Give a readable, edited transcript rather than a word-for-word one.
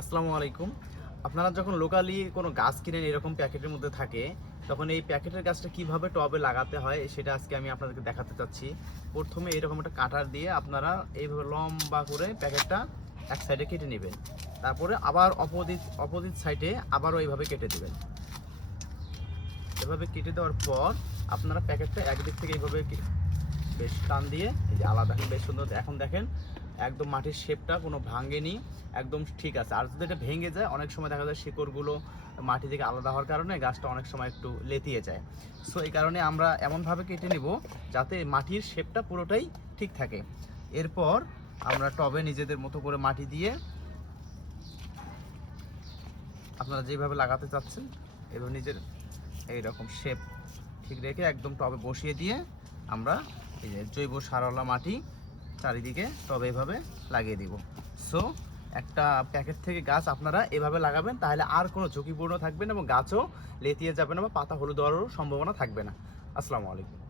আসসালামু আলাইকুম। আপনারা যখন লোকালি কোনো গাছ কিনেন এরকম প্যাকেটের মধ্যে থাকে, তখন এই প্যাকেটের গাছটা কিভাবে টবে লাগাতে হয় সেটা আজকে আমি আপনাদেরকে দেখাতে চাচ্ছি। প্রথমে এরকম একটা কাটার দিয়ে আপনারা এইভাবে লম্বা করে প্যাকেটটা এক সাইডে কেটে নেবেন। তারপরে আবার অপোজিট সাইডে আবারও এইভাবে কেটে দিবেন। এভাবে কেটে দেওয়ার পর আপনারা প্যাকেটটা একদিক থেকে এইভাবে বেশ টান দিয়ে এই যে আলাদা বেশ সুন্দর। এখন দেখেন একদম মাটির শেপটা কোনো ভাঙেনি, একদম ঠিক আছে। আর যদি এটা ভেঙে যায় অনেক সময় দেখা যায় শিকড়গুলো মাটি থেকে আলাদা হওয়ার কারণে গাছটা অনেক সময় একটু লেতিয়ে যায়। সো এই কারণে আমরা এমনভাবে কেটে নিব যাতে মাটির শেপটা পুরোটাই ঠিক থাকে। এরপর আমরা টবে নিজেদের মতো করে মাটি দিয়ে আপনারা যেভাবে লাগাতে চাচ্ছেন এভাবে নিজের এইরকম শেপ ঠিক রেখে একদম টবে বসিয়ে দিয়ে আমরা এই যে জৈব সারওয়ালা মাটি চারিদিকে টবে এভাবে লাগিয়ে দিব। সো একটা প্যাকেট থেকে গাছ আপনারা এভাবে লাগাবেন, তাহলে আর কোনো ঝুঁকিপূর্ণ থাকবে না এবং গাছও লেতিয়ে যাবে না বা পাতা হলুদ হওয়ারও সম্ভাবনা থাকবে না। আসসালামু আলাইকুম।